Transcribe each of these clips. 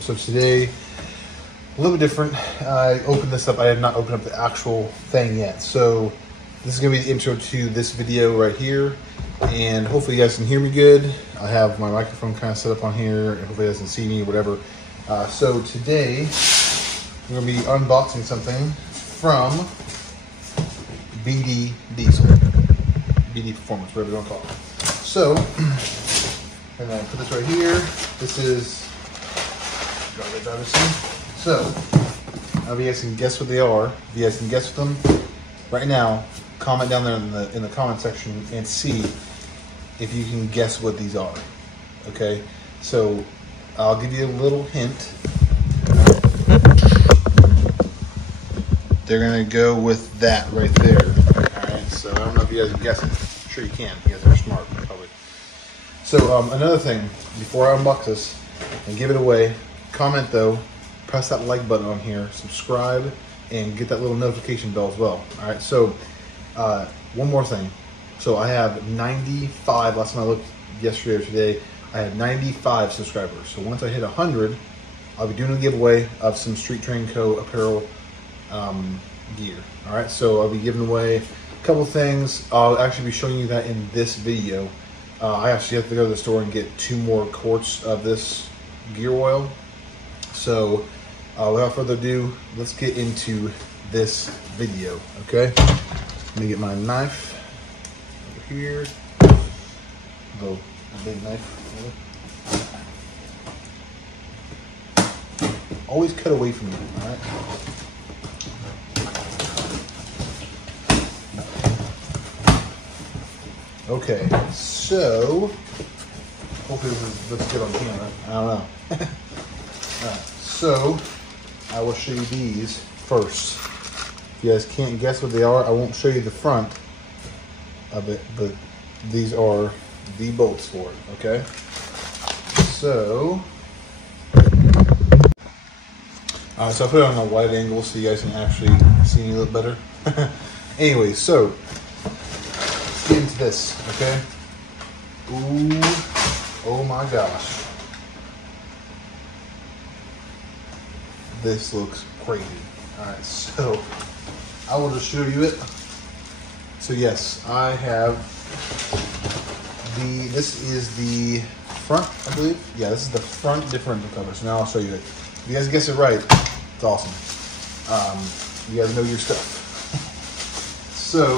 So today, a little bit different. I opened this up. I have not opened up the actual thing yet. So this is gonna be the intro to this video right here. And hopefully you guys can hear me good. I have my microphone kind of set up on here. Hopefully you guys can see me, whatever. So today, we're gonna be unboxing something from BD Diesel. BD Performance, whatever you want to call it. So, and then put this right here. This is garbage, obviously. So, if you guys can guess what they are, if you guys can guess them right now, comment down there in the comment section and see if you can guess what these are. Okay, so I'll give you a little hint. They're gonna go with that right there. All right, so I don't know if you guys can guess it. I'm sure you can. You guys are smart, probably. So another thing, before I unbox this and give it away, comment though, press that like button on here, subscribe, and get that little notification bell as well. All right, so one more thing. So I have 95, last time I looked yesterday or today, I had 95 subscribers. So once I hit 100, I'll be doing a giveaway of some Street Train Co. apparel gear. All right, so I'll be giving away a couple things. I'll actually be showing you that in this video. I actually have to go to the store and get 2 more quarts of this gear oil. So without further ado, let's get into this video, okay? Let me get my knife over here. The big knife. Always cut away from me, all right? Okay, so hopefully this looks good on camera. I don't know. Alright, so I will show you these first. If you guys can't guess what they are, I won't show you the front of it, but these are the bolts for it, okay? So so I put it on a wide angle so you guys can actually see me a little better. Anyway, so let's get into this, okay? Ooh, oh my gosh. This looks crazy. All right, so I will just show you it. So yes, I have this is the front, I believe. Yeah, this is the front differential cover. So now I'll show you it. If you guys guess it right, it's awesome. You guys know your stuff. So I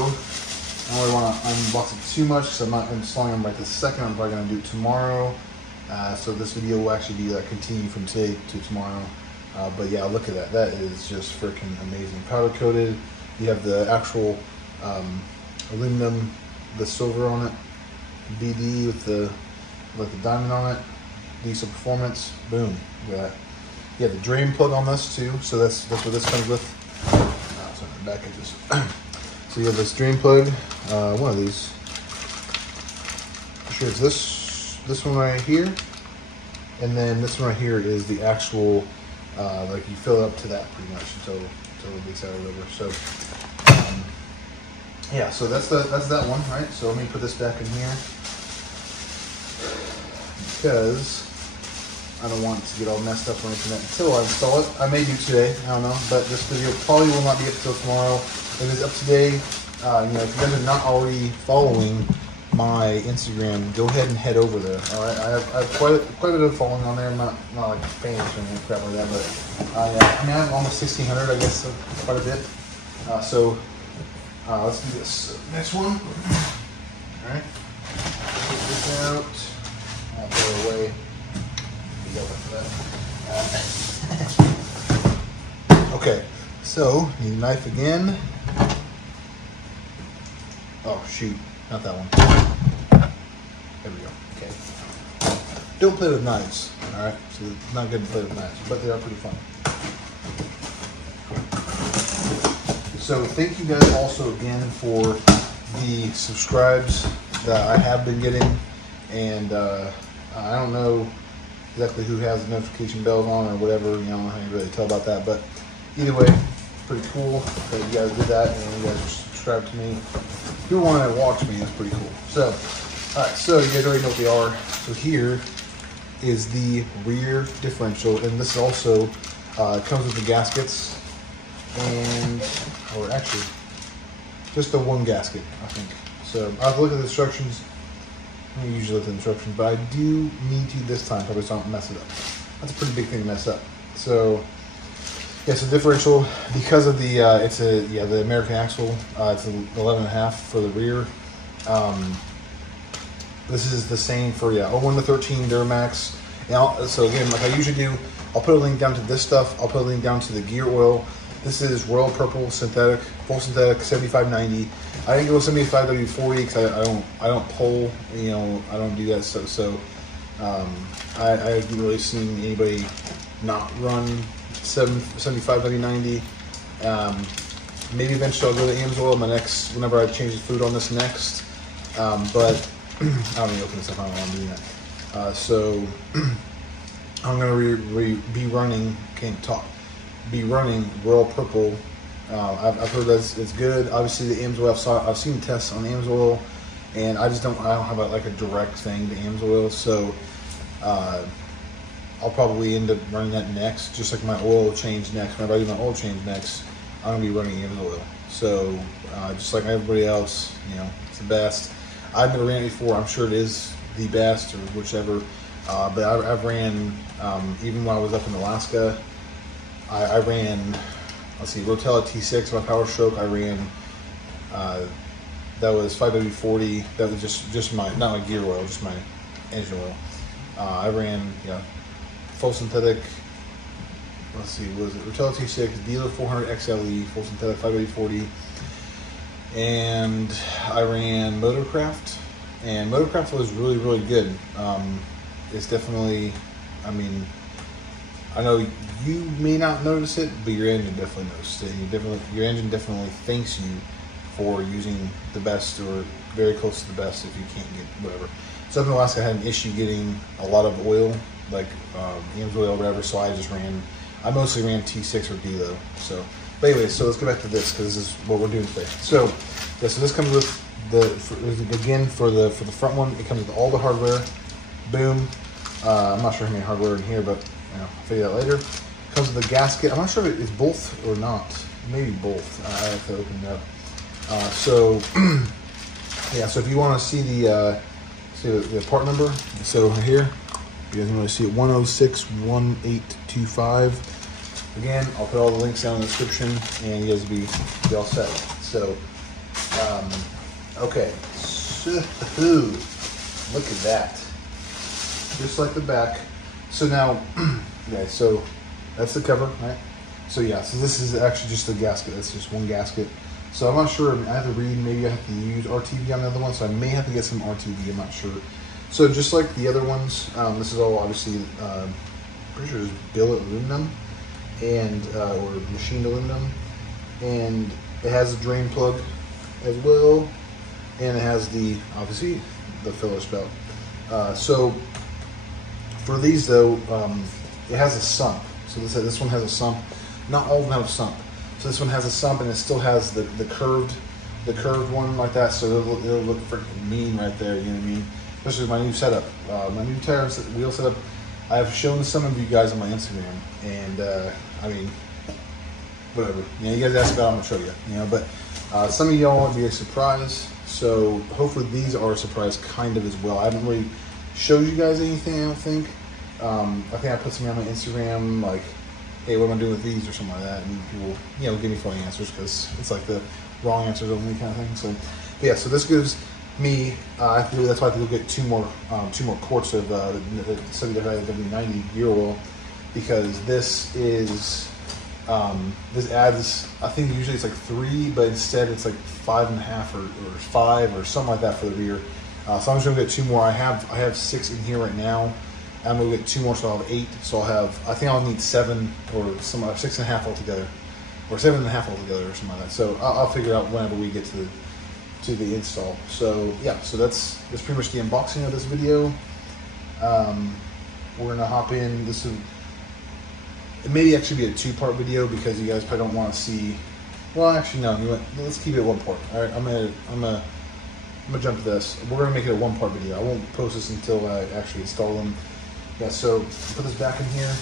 don't really want to unbox it too much because I'm not installing them right this second. I'm probably going to do it tomorrow. So this video will actually be like continue from today to tomorrow. But yeah, look at that. That is just freaking amazing. Powder coated. You have the actual aluminum, the silver on it. BD with the diamond on it. Diesel Performance. Boom. Look at that. You have the drain plug on this too. So that's what this comes with. So on the back edges. So you have this drain plug. One of these. I'm sure it's this one right here. And then this one right here is the actual like you fill it up to that pretty much until it gets out or whatever. So yeah, so that's that one, right? So let me put this back in here because I don't want it to get all messed up or anything until I install it. I may do today, I don't know, but this video probably will not be up until tomorrow. If it's up today, you know, if you guys are not already following my Instagram, go ahead and head over there. All right, I have quite a bit of following on there. I'm not like famous or anything crap like that, but yeah, I mean, I have almost 1,600, I guess, so quite a bit. So let's do this. Next one. All right, take this out. I'll throw it away. Okay, so need a knife again. Oh shoot, not that one. There we go. Okay. Don't play with knives. All right, so it's not good to play with knives, but they are pretty fun. So thank you guys also again for the subscribes that I have been getting, and I don't know exactly who has the notification bells on or whatever, you know, I don't know how you really tell about that, but either way, pretty cool that you guys did that and you guys are subscribed to me. If you want to watch me, it's pretty cool. So, alright, so you guys already know what they are. So here is the rear differential, and this also comes with the gaskets, or actually, just the one gasket, I think. So I'll look at the instructions. I usually look at the instructions, but I do need to this time, probably so I don't mess it up. That's a pretty big thing to mess up. So yeah, so differential, because of the the American axle, it's 11.5 for the rear. This is the same for 01 to 13 Duramax. Now, so again, like I usually do, I'll put a link down to this stuff. I'll put a link down to the gear oil. This is Royal Purple synthetic, full synthetic, 7590. I didn't go with 75W40 because I don't pull, I don't do that stuff. So I haven't really seen anybody not run 75W90. Maybe eventually I'll go to AMSOIL whenever I change the fluid on this next. But I don't even open this up. I don't want to do that. So I'm gonna be running. Be running Royal Purple. I've heard that it's good. Obviously, the AMSOIL. I've seen tests on AMSOIL, and I don't have a direct thing to AMSOIL. So I'll probably end up running that next. Just like my oil change next. Whenever I do my oil change next, I'm gonna be running AMSOIL. So just like everybody else, it's the best. I've never ran it before. I'm sure it is the best or whichever. But I've ran, even when I was up in Alaska, I ran, Rotella T6, my Power Stroke. I ran, that was 5W40. That was just not my gear oil, just my engine oil. I ran, full synthetic, what was it? Rotella T6, Dealer 400 XLE, full synthetic 5W40. And I ran Motorcraft, and Motorcraft was really, really good. It's definitely, I know you may not notice it, but your engine definitely notices it. Your engine definitely thanks you for using the best or very close to the best if you can't get whatever. So up in Alaska, I had an issue getting a lot of oil, like AMSOIL or whatever, so I mostly ran T6 or D though. So, but anyway, so let's go back to this because this is what we're doing today. So, yeah, so this comes with for the front one, it comes with all the hardware. Boom. I'm not sure how many hardware in here, but I'll figure that later. It comes with the gasket. I'm not sure if it's both or not. Maybe both. I have to open it up. So yeah, so if you want to see the part number, so here you guys can really see it, 1061825. Again, I'll put all the links down in the description, and you guys will be all set. So, okay, so look at that, just like the back. So now, yeah, so that's the cover, right? So yeah, so this is actually just a gasket. That's just one gasket. So I'm not sure. I have to read. Maybe I have to use RTV on the other one. So I may have to get some RTV. I'm not sure. So just like the other ones, this is all obviously pretty sure it's billet aluminum and or machined aluminum, and it has a drain plug as well, and it has obviously the filler spout. So for these though, it has a sump. So this one has a sump. Not all of them have a sump. So this one has a sump, and it still has the curved one like that. So it'll look freaking mean right there. You know what I mean? Especially with my new setup, my new tire wheel setup. I have shown some of you guys on my Instagram, and whatever. You guys ask about it, I'm gonna show you. But some of y'all would be a surprise. So hopefully these are a surprise, kind of as well. I haven't really showed you guys anything. I don't think. I think I put something on my Instagram like, hey, what am I doing with these or something like that, and people, give me funny answers because it's like the wrong answers only kind of thing. So, but yeah, so this gives me, that's why I have to go get two more quarts of the 75W90 gear oil, because this is this adds, I think usually it's like 3, but instead it's like 5.5 or 5 or something like that for the rear. So I'm just gonna get 2 more. I have 6 in here right now. I'm gonna get 2 more, so I'll have 8. So I think I'll need 7 or 6.5 altogether, or 7.5 altogether, or something like that. So I'll figure out whenever we get to the install. So yeah, so that's pretty much the unboxing of this video. We're gonna hop in. It may actually be a 2-part video because you guys probably don't want to see. Well, actually no. Let's keep it 1 part. All right, I'm gonna jump to this. We're gonna make it a 1-part video. I won't post this until I actually install them. Yeah, so put this back in here,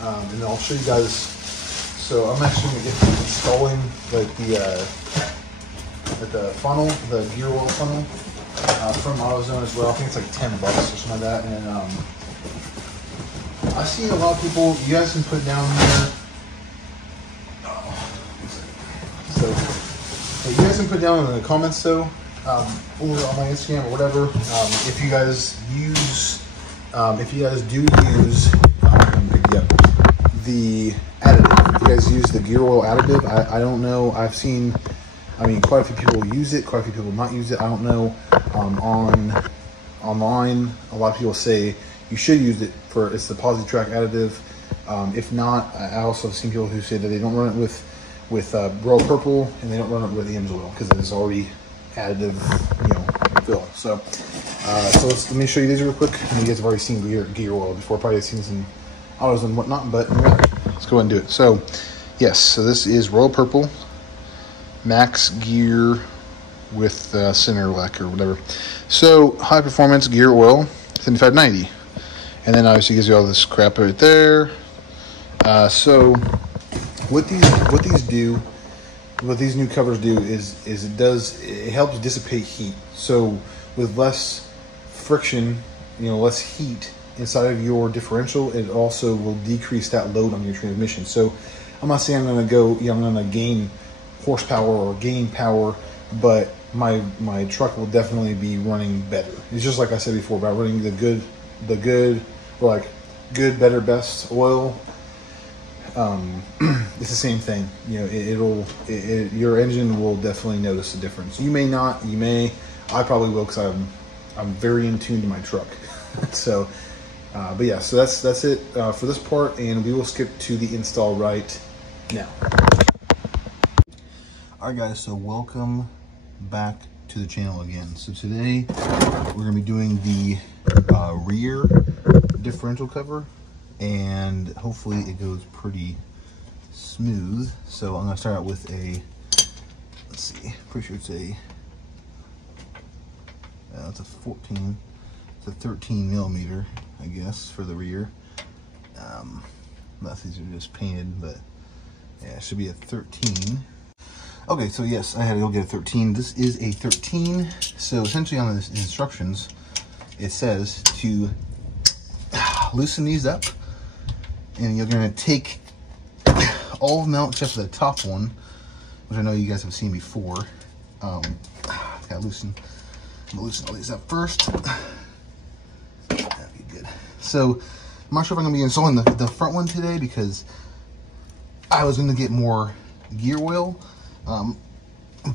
and then I'll show you guys. So I'm actually going to get installing like the funnel, the gear oil funnel from AutoZone as well. I think it's like $10 or something like that. And I've seen a lot of people. You guys can put down there. So you guys can put down in the comments or on my Instagram or whatever, if you guys do use the additive. If you guys use the gear oil additive, I don't know. I've seen, quite a few people use it, quite a few people not use it. I don't know. Online, a lot of people say you should use it for, it's the PosiTrack additive. If not, I also have seen people who say that they don't run it with Royal Purple and they don't run it with the Ames oil because it is already additive, fill. So, let me show you these real quick. And you guys have already seen gear oil before, probably seen some autos and whatnot, but let's go ahead and do it. So, yes, so this is Royal Purple Max Gear with center lack or whatever. So, high performance gear oil, 7590. And then obviously gives you all this crap right there. So what these new covers do is it helps dissipate heat. So with less friction, less heat inside of your differential, it also will decrease that load on your transmission. So I'm not saying I'm going to gain horsepower or gain power, but my truck will definitely be running better. It's just like I said before about running the good, or like good, better, best oil. It's the same thing. Your engine will definitely notice the difference. You may not. I probably will because I'm very in tune to my truck. So, but yeah. So that's it for this part, and we will skip to the install right now. All right, guys. So welcome back to the channel again. So today we're gonna be doing the rear differential cover, and hopefully it goes pretty smooth. So I'm gonna start out with let's see, pretty sure it's it's a 13 millimeter, I guess, for the rear. Unless these are just painted, but yeah, it should be a 13. Okay, so yes, I had to go get a 13. This is a 13. So essentially on the instructions, it says to loosen these up, and you're gonna take all of them out except for the top one, which I know you guys have seen before. Gotta loosen all these up first. That'd be good. So I'm not sure if I'm gonna be installing the front one today because I was gonna get more gear oil,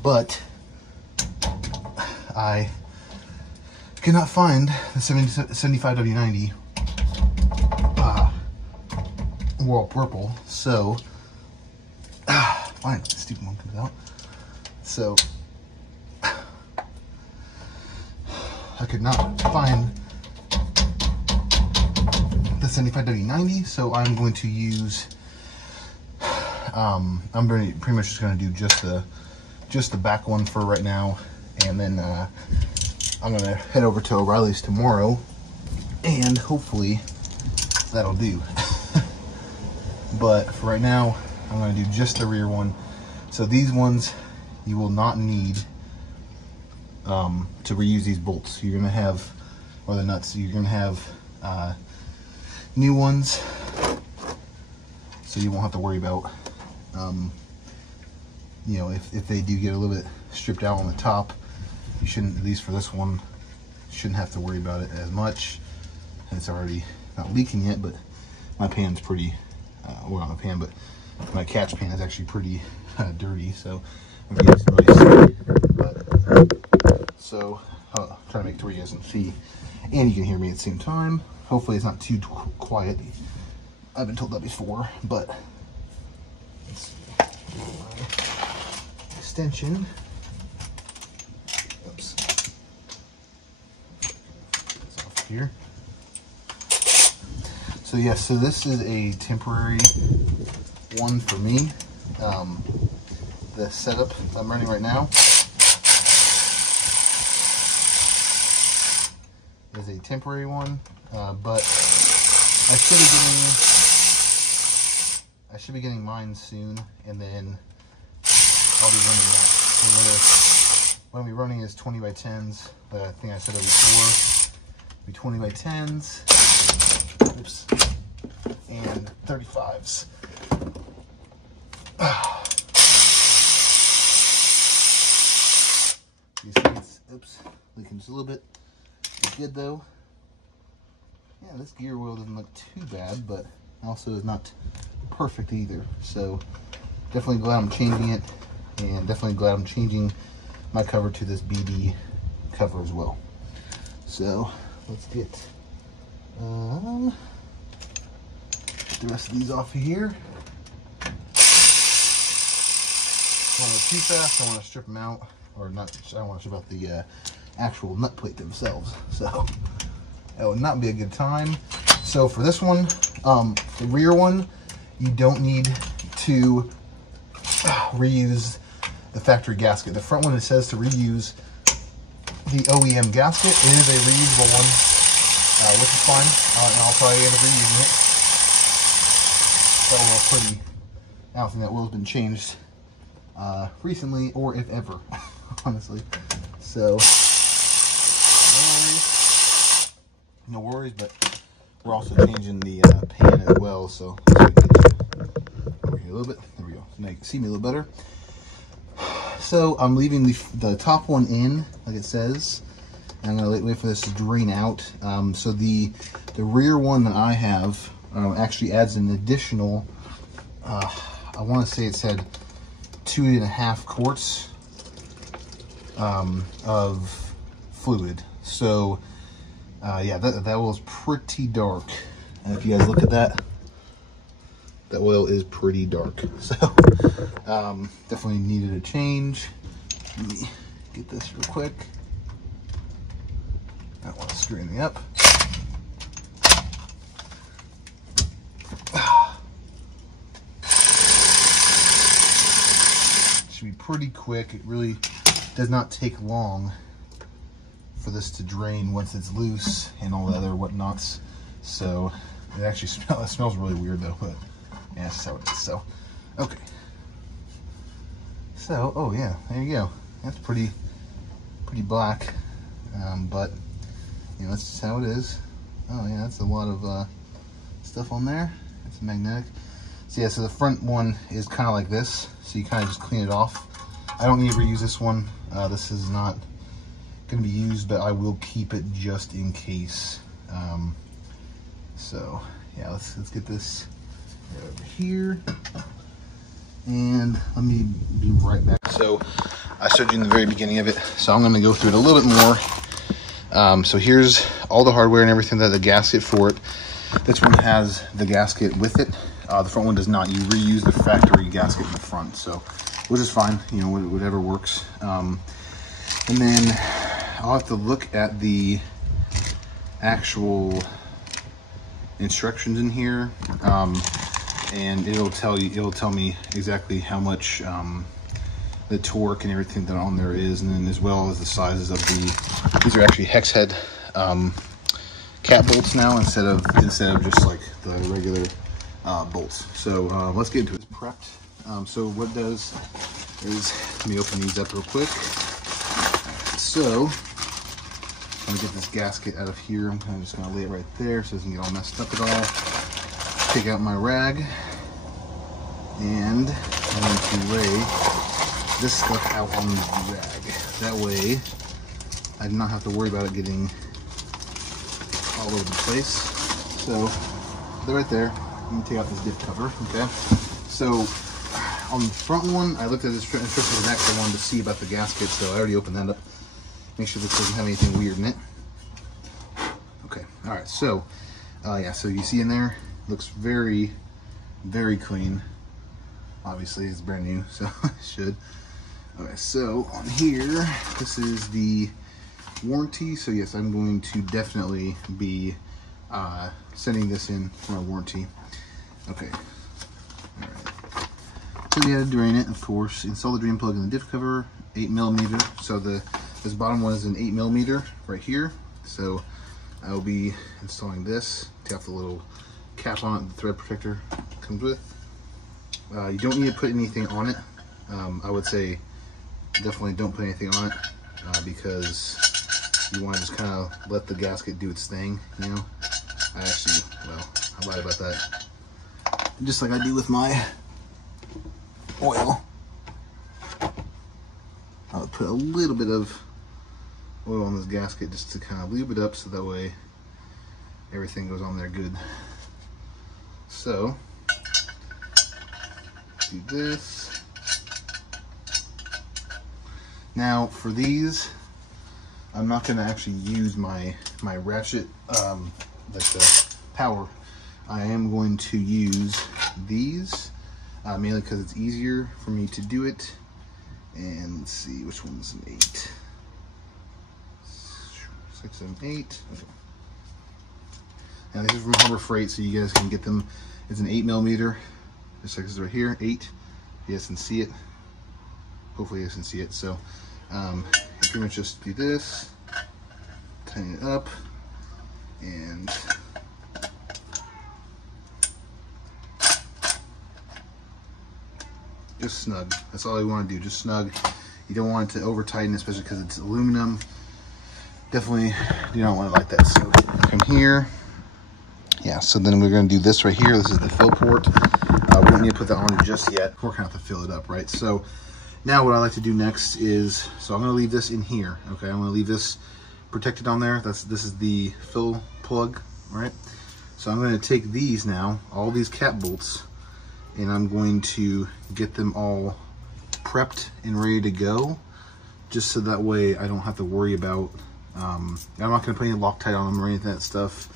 but I could not find the 75W90 Royal Purple, so fine, the stupid one comes out. So I could not find the 75W90, so I'm going to use I'm pretty much just going to do just the back one for right now, and then I'm going to head over to O'Reilly's tomorrow, and hopefully that'll do. But for right now, I'm going to do just the rear one. So these ones, you will not need to reuse these bolts. You're going to have, or the nuts, you're going to have new ones, so you won't have to worry about, if they do get a little bit stripped out on the top, you shouldn't, at least for this one, shouldn't have to worry about it as much. It's already not leaking yet, but my pan's pretty, well, not my pan, but my catch pan is actually pretty dirty, so if you guys can really see. But, so I'll try to make it to where you guys can see and you can hear me at the same time. Hopefully it's not too quiet. I've been told that before, but let's do my extension. Oops. It's off here. So yes, so this is a temporary one for me. The setup I'm running right now is a temporary one, but I should be getting mine soon, and then I'll be running that. So what I'll be running is 20 by 10s. I think I said it before. Be 20 by 10s. Oops. And 35s. You see it's, oops, leaking just a little bit. It's good though. Yeah, this gear oil doesn't look too bad, but also is not perfect either. So definitely glad I'm changing it, and definitely glad I'm changing my cover to this BB cover as well. So let's get the rest of these off of here. Don't want to go too fast. I want to strip them out, or not. I don't want to strip out the actual nut plate themselves. So that would not be a good time. So for this one, the rear one, you don't need to reuse the factory gasket. The front one, it says to reuse the OEM gasket. It is a reusable one, which is fine, and I'll probably end up reusing it. That wheel's pretty. I don't think that wheel's been changed recently, or if ever, honestly. So no worries, but we're also changing the pan as well. So let's get over here a little bit. There we go. So now you can see me a little better. So I'm leaving the top one in, like it says. And I'm gonna wait for this to drain out. So the rear one that I have actually adds an additional, I want to say it said 2.5 quarts of fluid. So yeah, that oil is pretty dark. And if you guys look at that, that oil is pretty dark. So definitely needed a change. Let me get this real quick. I don't want to screw anything up. Should be pretty quick. It really does not take long for this to drain once it's loose and all the other whatnots. So it actually smells really weird though, but yeah, that's how it is. So okay. So oh yeah, there you go. That's pretty black, but you know, that's just how it is. Oh yeah, that's a lot of stuff on there. It's magnetic. So yeah, so the front one is kind of like this. So you kind of just clean it off. I don't need to reuse this one. This is not going to be used, but I will keep it just in case. So yeah, let's get this right over here, and let me be right back. So I showed you in the very beginning of it, so I'm going to go through it a little bit more. So here's all the hardware and everything, that the gasket for it. This one has the gasket with it. The front one does not. You reuse the factory gasket in the front, so which is fine, you know, whatever works. And then I'll have to look at the actual instructions in here, and it'll tell me exactly how much the torque and everything that on there is, and then as well as the sizes of these are actually hex head cat bolts now instead of just like the regular bolts. So let's get into it. It's prepped. So what it does is, let me open these up real quick. So I'm gonna get this gasket out of here. I'm just gonna lay it right there so it doesn't get all messed up at all. Take out my rag, and I'm going to lay this stuff out on the rag. That way I do not have to worry about it getting all over the place. So they're right there. Let me take out this diff cover, okay? So on the front one, I looked at this instructions next. I wanted to see about the gasket, so I already opened that up. Make sure this doesn't have anything weird in it. Okay, all right, so yeah, so you see in there, looks very, very clean. Obviously, it's brand new, so it should. Okay, so on here, this is the warranty. So yes, I'm going to definitely be sending this in for my warranty. Okay, all right. So we had to drain it, of course. Install the drain plug in the diff cover, 8mm. So this bottom one is an 8mm right here. So I will be installing this. Take off the little cap on it, the thread protector comes with. You don't need to put anything on it. I would say definitely don't put anything on it because you want to just kind of let the gasket do its thing, you know. I lied about that. Just like I do with my oil. I'll put a little bit of oil on this gasket just to kind of lube it up so that way everything goes on there good. So, do this. Now for these, I'm not going to actually use my ratchet, like the power. I am going to use these, mainly because it's easier for me to do it. And let's see, which one's an 8? 6, 7, 8. Okay. Now these are from Harbor Freight, so you guys can get them. It's an 8mm, just like this is right here, 8. You guys can see it. Hopefully you guys can see it. So you pretty much just do this, tighten it up, and just snug. That's all you want to do, just snug. You don't want it to over tighten, especially because it's aluminum. Definitely you don't want it like that. So come here. Yeah, so then we're going to do this right here. This is the fill port. We don't need to put that on just yet. We're going to have to fill it up, right? So now what I like to do next is, so I'm going to leave this in here, okay? I'm going to leave this protected on there. This is the fill plug, right? So I'm going to take these now, all these cap bolts, and I'm going to get them all prepped and ready to go, just so that way I don't have to worry about, I'm not going to put any Loctite on them or anything of that stuff.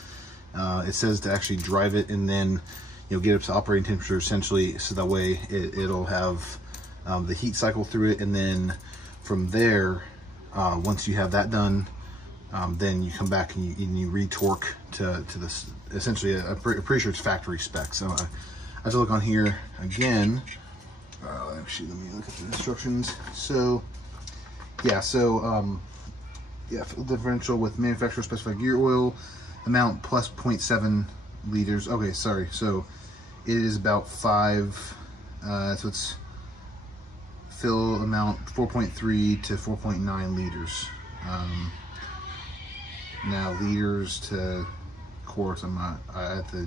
It says to actually drive it and then, you know, get up to operating temperature essentially, so that way it'll have the heat cycle through it, and then from there, once you have that done, then you come back and you re-torque to this. Essentially, I'm pretty sure it's factory spec. So I have to look on here again. Actually, let me look at the instructions. So yeah, yeah, differential with manufacturer specified gear oil, amount plus 0.7 liters. Okay, sorry. So it is about 5. So it's fill amount 4.3 to 4.9 liters. Now liters to quarts, I have to,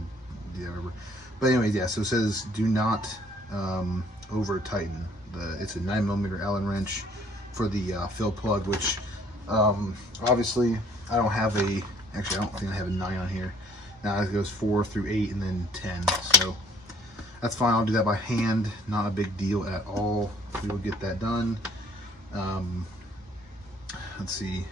yeah, whatever. But anyways, yeah, so it says do not over tighten. It's a 9mm Allen wrench for the fill plug, which obviously I don't have actually I don't think I have a 9 on here. Now it goes 4 through 8 and then 10. So that's fine, I'll do that by hand, not a big deal at all. We will get that done. Let's see.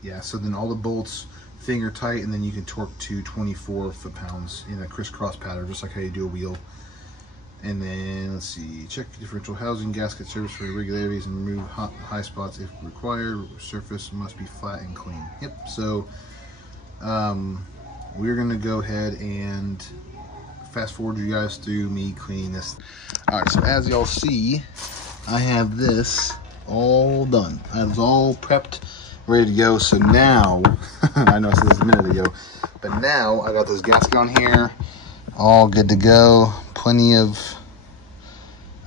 Yeah, so then all the bolts finger tight, and then you can torque to 24 foot-pounds in a crisscross pattern, just like how you do a wheel. And then let's see, check differential housing, gasket service for irregularities, and remove high spots if required. Surface must be flat and clean. Yep. So we're gonna go ahead and fast forward you guys through me cleaning this. All right. So as y'all see, I have this all done. I was all prepped, ready to go. So now, I know I said this a minute ago, but now I got this gasket on here, all good to go. Plenty of,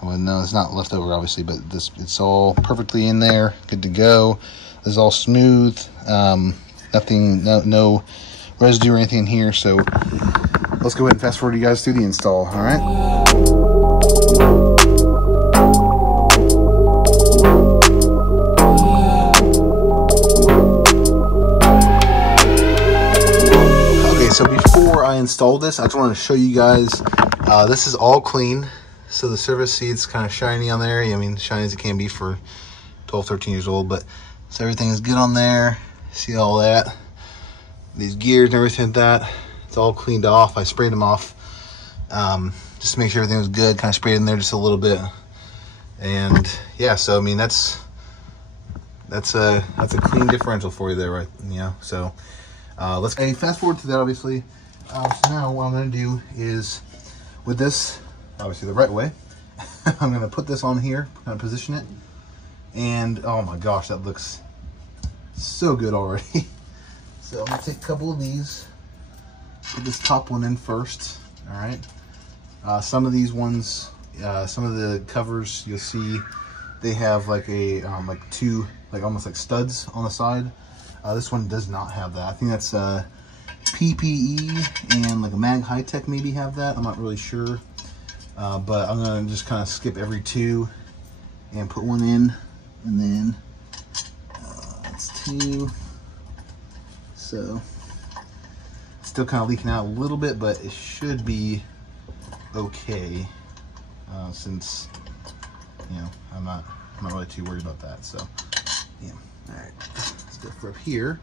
well, no, it's not left over obviously, but it's all perfectly in there, good to go. This is all smooth, nothing, no residue or anything in here. So let's go ahead and fast forward you guys through the install. All right. So before I install this, I just want to show you guys, this is all clean. So the surface, see, it's kind of shiny on there. I mean, shiny as it can be for 12, 13 years old, but so everything is good on there. See all that? These gears and everything like that, it's all cleaned off. I sprayed them off just to make sure everything was good. Kind of sprayed in there just a little bit. And yeah, so I mean, that's a clean differential for you there, right? You know, so let's fast forward to that, obviously. So now what I'm going to do is, with this, obviously the right way, I'm going to put this on here, kind of position it, and oh my gosh, that looks so good already. So I'm gonna take a couple of these. Put this top one in first. All right. Some of these ones, some of the covers you'll see, they have like a like two, like almost like studs on the side. This one does not have that. I think that's PPE and like a Mag High Tech maybe have that. I'm not really sure. But I'm gonna just kind of skip every two and put one in, and then that's two. So still kind of leaking out a little bit, but it should be okay, since I'm not really too worried about that. So yeah. All right, let's go for up here.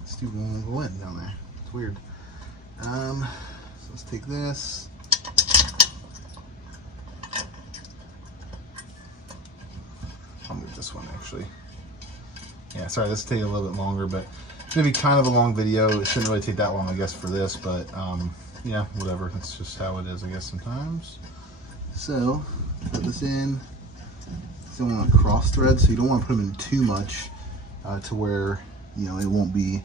Let's do one go in down there. It's weird. So let's take this. I'll move this one actually. Yeah, sorry, this is taking a little bit longer, but it's gonna be kind of a long video. It shouldn't really take that long, I guess, for this, but yeah, whatever. That's just how it is, I guess, sometimes. So put this in. You don't want to cross thread, so you don't want to put them in too much to where it won't be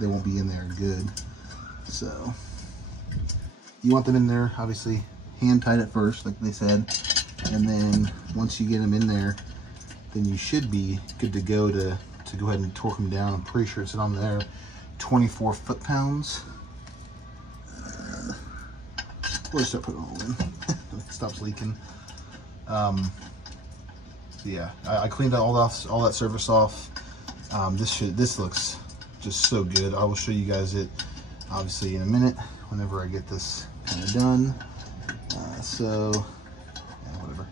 they won't be in there good. So you want them in there, obviously hand tight at first, like they said, and then once you get them in there, then you should be good to go to go ahead and torque them down. I'm pretty sure it's on there 24 foot-pounds. We'll just start putting it all in. It stops leaking. So yeah, I cleaned all that surface off. This looks just so good. I will show you guys it obviously in a minute whenever I get this kind of done. So yeah, whatever.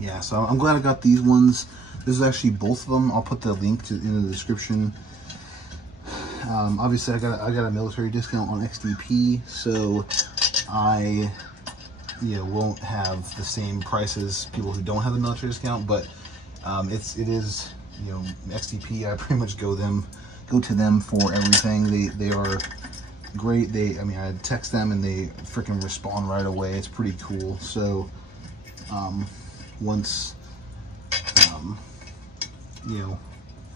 Yeah, so I'm glad I got these ones. This is actually both of them. I'll put the link in the description. Obviously I got a military discount on XDP, so I won't have the same price as people who don't have the military discount, but it is XDP. I pretty much go to them for everything. They are great. I text them and they freaking respond right away. It's pretty cool. So once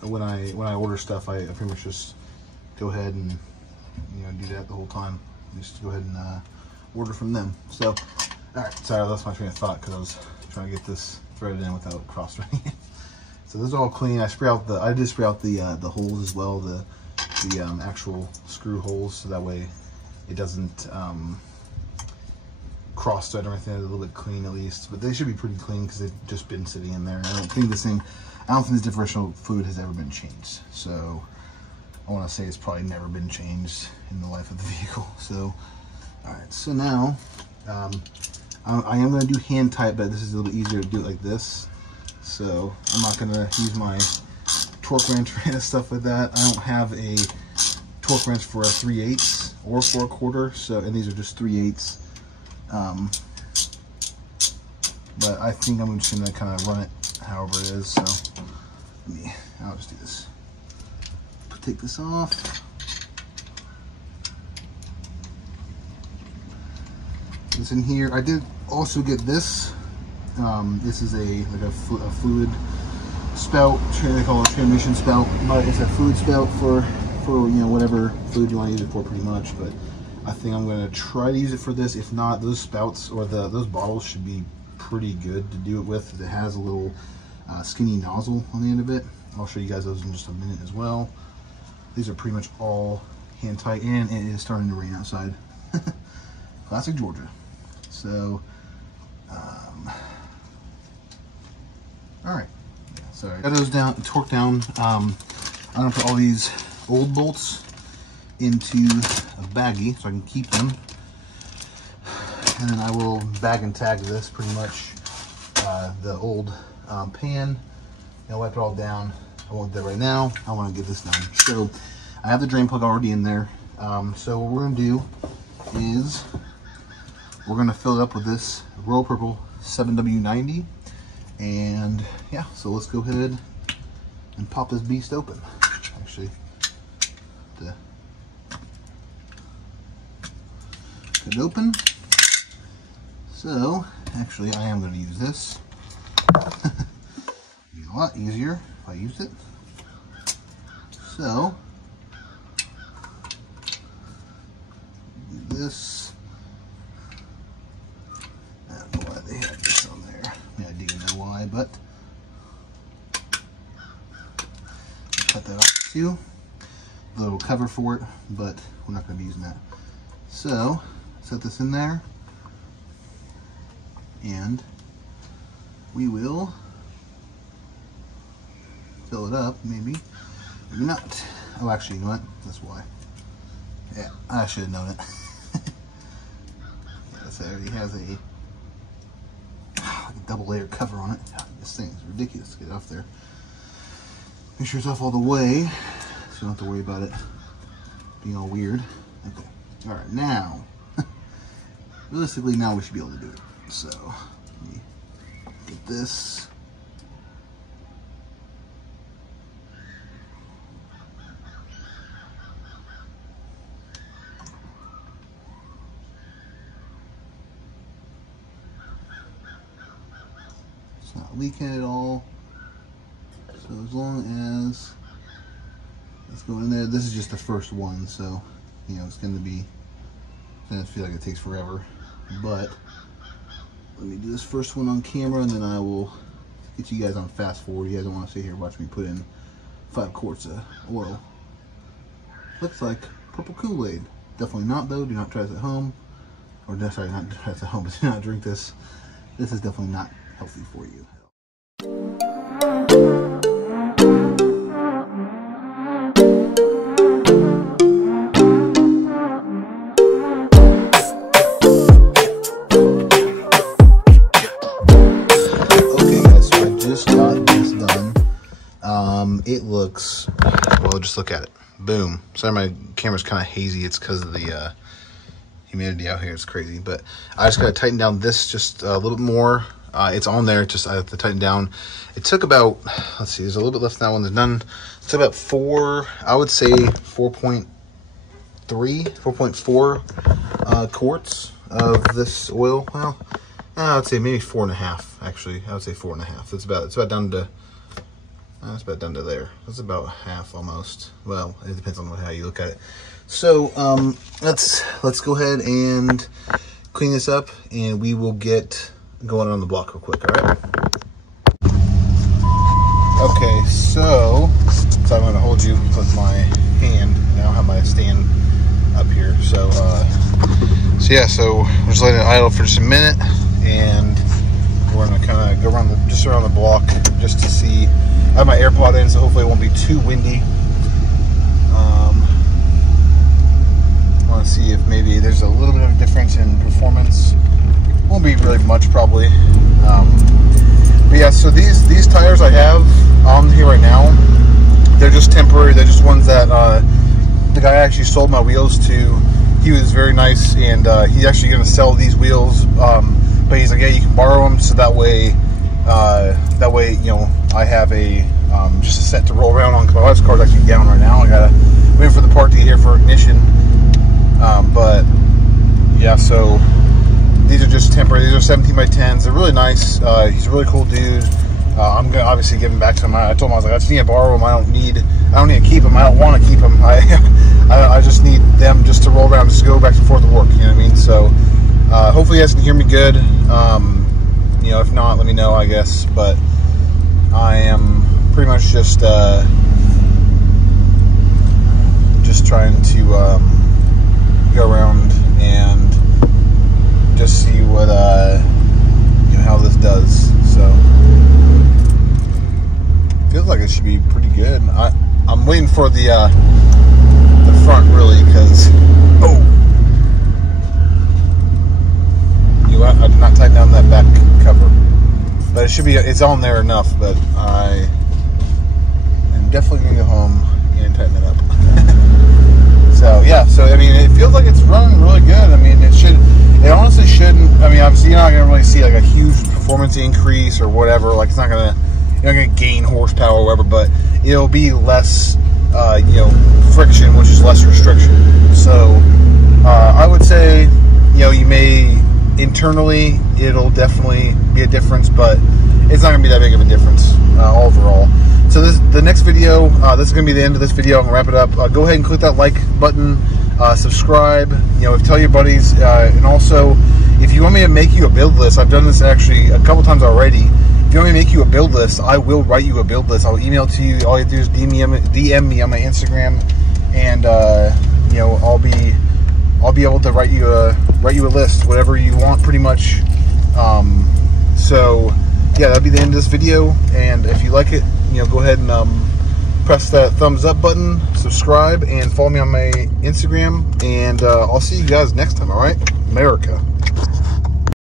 when I order stuff, I pretty much just go ahead and do that the whole time. Just go ahead and order from them. So all right, sorry, I lost my train of thought because I was trying to get this threaded in without cross-threading it. So this is all clean. I did spray out the holes as well, the actual screw holes, so that way it doesn't cross-thread or anything. A little bit clean at least, but they should be pretty clean because they've just been sitting in there. I don't think this differential fluid has ever been changed. So I want to say it's probably never been changed in the life of the vehicle. So all right, so now I am going to do hand tight, but this is a little bit easier to do it like this. So I'm not going to use my torque wrench and stuff like that. I don't have a torque wrench for a 3/8 or for a 1/4. So, and these are just 3/8. But I think I'm just going to kind of run it however it is. So I'll just do this. Take this off. This in here. I did also get this. This is a fluid spout. They call it a transmission spout, but it's a fluid spout for whatever fluid you want to use it for, pretty much. But I think I'm going to try to use it for this. If not, those spouts or those bottles should be pretty good to do it with. It has a little skinny nozzle on the end of it. I'll show you guys those in just a minute as well. These are pretty much all hand tight, and it is starting to rain outside. Classic Georgia. So, all right. Sorry. Got those torqued down. I'm gonna put all these old bolts into a baggie so I can keep them, and then I will bag and tag this pretty much. The old pan. I'll wipe it all down. I won't do that right now. I want to get this done. So I have the drain plug already in there. So what we're going to do is we're going to fill it up with this Royal Purple 7W90. And yeah, so let's go ahead and pop this beast open. Actually, cut it open. So actually, I am going to use this. It'd be a lot easier if I used it. So, do this. I don't know why they have this on there. I mean, I do know why, but I'll cut that off too. A little cover for it, but we're not going to be using that. So, set this in there, and we will fill it up, maybe not. Oh, actually, you know what? That's why. Yeah, I should have known it. Yeah, this already has a double layer cover on it. God, this thing is ridiculous. Get it off there. Make sure it's off all the way, so you don't have to worry about it being all weird. Okay. All right, now, realistically, now we should be able to do it. So, let me get this. It's not leaking at all. So as long as it's going in there, this is just the first one, so you know it's going to feel like it takes forever. But let me do this first one on camera, and then I will get you guys on fast forward. You guys don't want to sit here and watch me put in 5 quarts of oil. Looks like purple Kool-Aid. Definitely not, though. Do not try this at home. Or sorry, not try this at home, but do not drink this. This is definitely not healthy for you. It looks, well, just look at it. Boom. Sorry, my camera's kind of hazy. It's because of the humidity out here. It's crazy. But I just got to tighten down this just a little bit more. It's on there. Just I have to tighten down. It took about, let's see, there's a little bit left in that one. There's none. It's about 4, I would say 4.3, 4.4 quarts of this oil. Well, I would say maybe 4.5. Actually, I would say 4.5. It's about down to. That's about done to there. That's about half almost. Well, it depends on how you look at it. So let's go ahead and clean this up, and we will get going on the block real quick. All right. Okay, so I'm going to hold you with my hand. Now I have my stand up here. So yeah. So we're just letting it idle for just a minute, and we're going to kind of go around the block just to see. I have my AirPod in, so hopefully it won't be too windy. I want to see if maybe there's a little bit of a difference in performance. Won't be really much, probably. But yeah, so these tires I have on here right now, they're just temporary. They're just ones that the guy I actually sold my wheels to. He was very nice, and he's actually going to sell these wheels. But he's like, yeah, you can borrow them, so that way, you know, I have a just a set to roll around on, because my wife's car is actually down right now. I gotta wait for the part to get here for ignition. But yeah, so these are just temporary. These are 17 by 10s. They're really nice. He's a really cool dude. I'm gonna obviously give them back to him. I told him, I was like, I just need to borrow them. I don't need to keep them. I don't want to keep them. I just need them just to roll around, just to go back and forth to work. You know what I mean? So hopefully you guys can hear me good. You know, if not, let me know, I guess. But I am pretty much just trying to go around and just see what you know, how this does. So feels like it should be pretty good. I'm waiting for the front, really, because I did not tighten down that back cover, but it should be, it's on there enough. But I am definitely gonna go home and tighten it up. So yeah, so I mean, it feels like it's running really good. I mean, it honestly shouldn't. I mean, obviously you're not gonna really see like a huge performance increase or whatever. Like, you're not gonna gain horsepower or whatever, but it'll be less you know, friction, which is less restriction. So I would say, you know, you may internally, it'll definitely be a difference, but it's not gonna be that big of a difference overall. So the next video, this is gonna be the end of this video. I'm gonna wrap it up. Go ahead and click that like button, subscribe, tell your buddies, and also if you want me to make you a build list, I've done this actually a couple times already. If you want me to make you a build list, I will write you a build list. I'll email it to you. All you do is DM me on my Instagram, and I'll be able to write you a list, whatever you want, pretty much. So yeah, that'll be the end of this video. And if you like it, go ahead and press that thumbs up button, subscribe, and follow me on my Instagram. And I'll see you guys next time. All right, America.